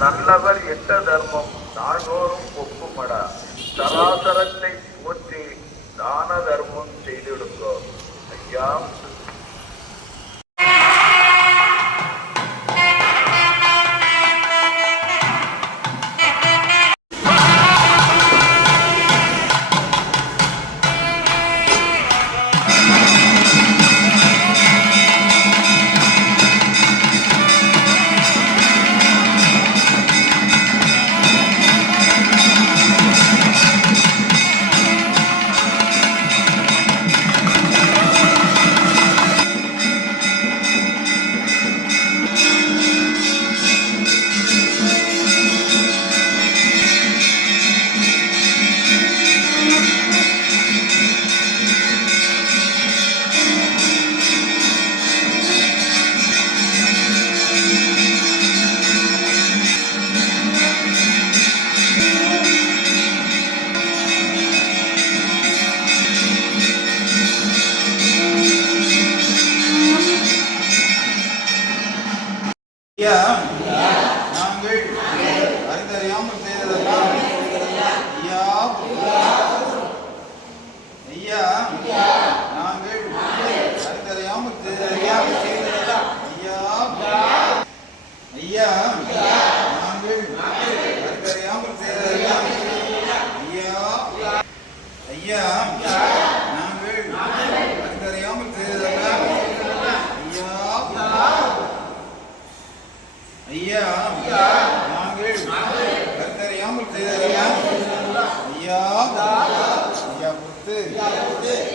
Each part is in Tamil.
நல்லவர் எட்ட தர்மம் நாள்தோறும் ஒப்புமடா. சராசரத்தை போற்றி தான தர்மம் செய்திடுங்கோ. ஐயா நாங்கள் அறிந்தறியாமல் செய்ததெல்லாம் ஐயா நாங்கள் அறிந்தறியாமல் செய்ததெல்லாம் ஐயா நாங்கள் அறிந்தறியாமல் செய்ததெல்லாம் ஐயா நாங்கள் அறிந்தறியாமல் செய்ததெல்லாம் ஐயா நாங்கள் கருத்தறியாமல் செய்ததெல்லாம் ஐயா ஐயா பொறுத்து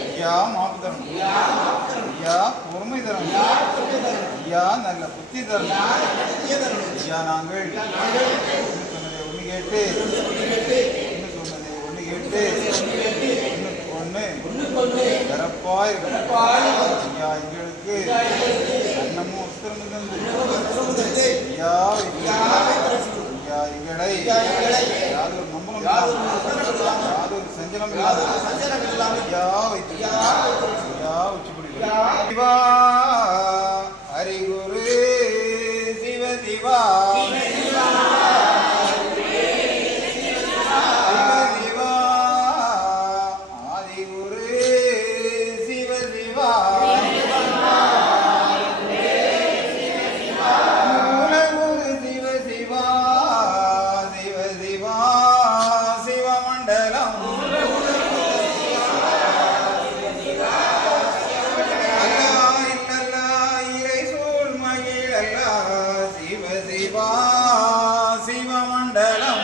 ஐயா மாப்பு தரும் ஐயா பொறுமை தரும் ஐயா நல்ல புத்தி தரும் ஐயா நாங்கள் சொன்னதை ஒன்று கேட்டு சொன்னதை ஒன்று கேட்டு ஒன்று சிறப்பாய் ஐயா எங்களுக்கு அன்னமும் உத்தரமும் தந்து ஐயா எங்களை யாதொரு நம்பணும் யாதொரு சஞ்சலம் இல்லாத ஐயா வைத்து ஐயா உச்சிப்படி சிவா ஹரிகுரு சிவ சிவா மண்டலம்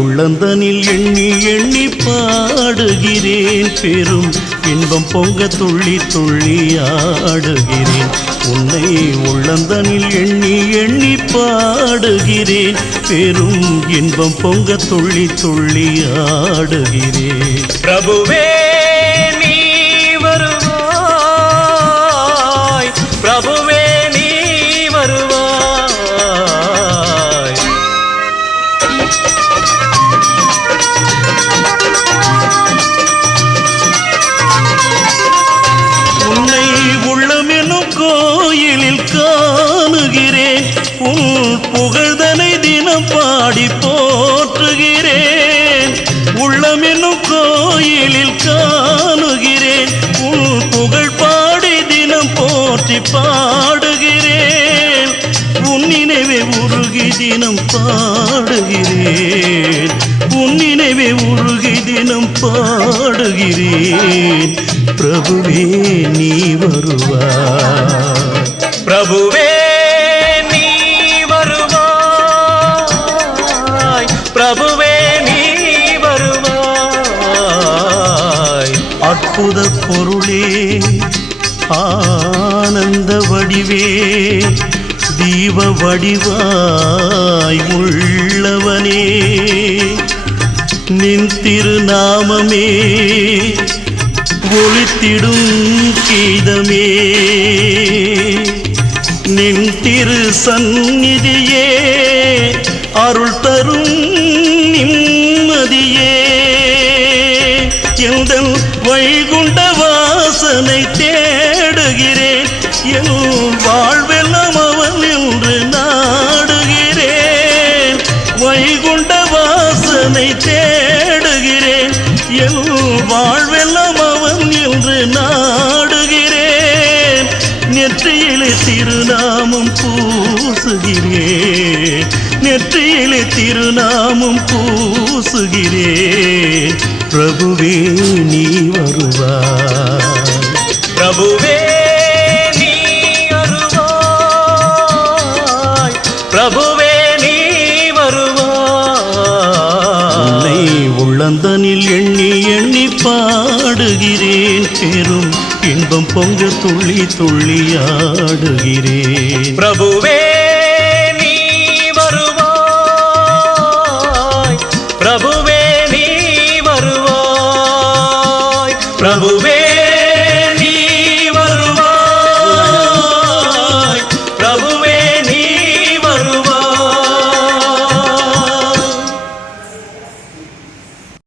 உள்ளந்தனில் எண்ணி எண்ணி பாடுகிறேன், பெரும் இன்பம் பொங்க துள்ளி துள்ளி ஆடுகிறேன். உன்னை உள்ளந்தனில் எண்ணி எண்ணி பாடுகிறேன், பெரும் இன்பம் பொங்க துள்ளி துள்ளி ஆடுகிறேன். பிரபுவே நீ வருவாய், பிரபுவே நீ வருவாய். உன்னை உள்ளமெனும் கோயிலில் காணுகிறேன், உன் புகழ்தனை தினம் பாடி போற்றுகிறேன். உள்ளமெனும் கோயிலில் காணுகிறேன், உன் புகழ் பாடி தினம் போற்றி பாடுகிறேன். உன் நினைவே உருகி தினம் பாடுகிறேன், உன் நினைவே உருகி தினம் பாடுகிறேன். பிரபுவே நீ வருவாய், பிரபுவே நீ வருவாய், பிரபுவே நீ வருவாய். அற்புத பொருளே, ஆனந்த வடிவே, தீப வடிவாய் உள்ளவனே, நின் திருநாமமே ஒளித்திடும் கீதமே, நின் திரு சந்நிதியே அருள் தரும் நிம்மதியே எந்தன் வைகுண்ட வாசனை தேடுகிறேன் என் வாழ்வெல்லாம் அவன் என்று நாடுகிறேன் வைகுண்ட வாசனை தேடுகிறேன் என் வாழ்வெல்லாம் அவன் என்று நாடுகிறேன் நெற்றியிலே திருநாமம் பூசுகிறேன் நெற்றியிலே திருநாமம் பூசுகிறேன் பிரபுவே நீ வருவாய் பிரபுவே நீ வருவாய் பிரபுவே நீ வருவாய் உன்னை உள்ளந்தனில் எண்ணி எண்ணி பாடுகிறேன் பெரும் இன்பம் பொங்க துள்ளி துள்ளி ஆடுகிறேன் பிரபுவே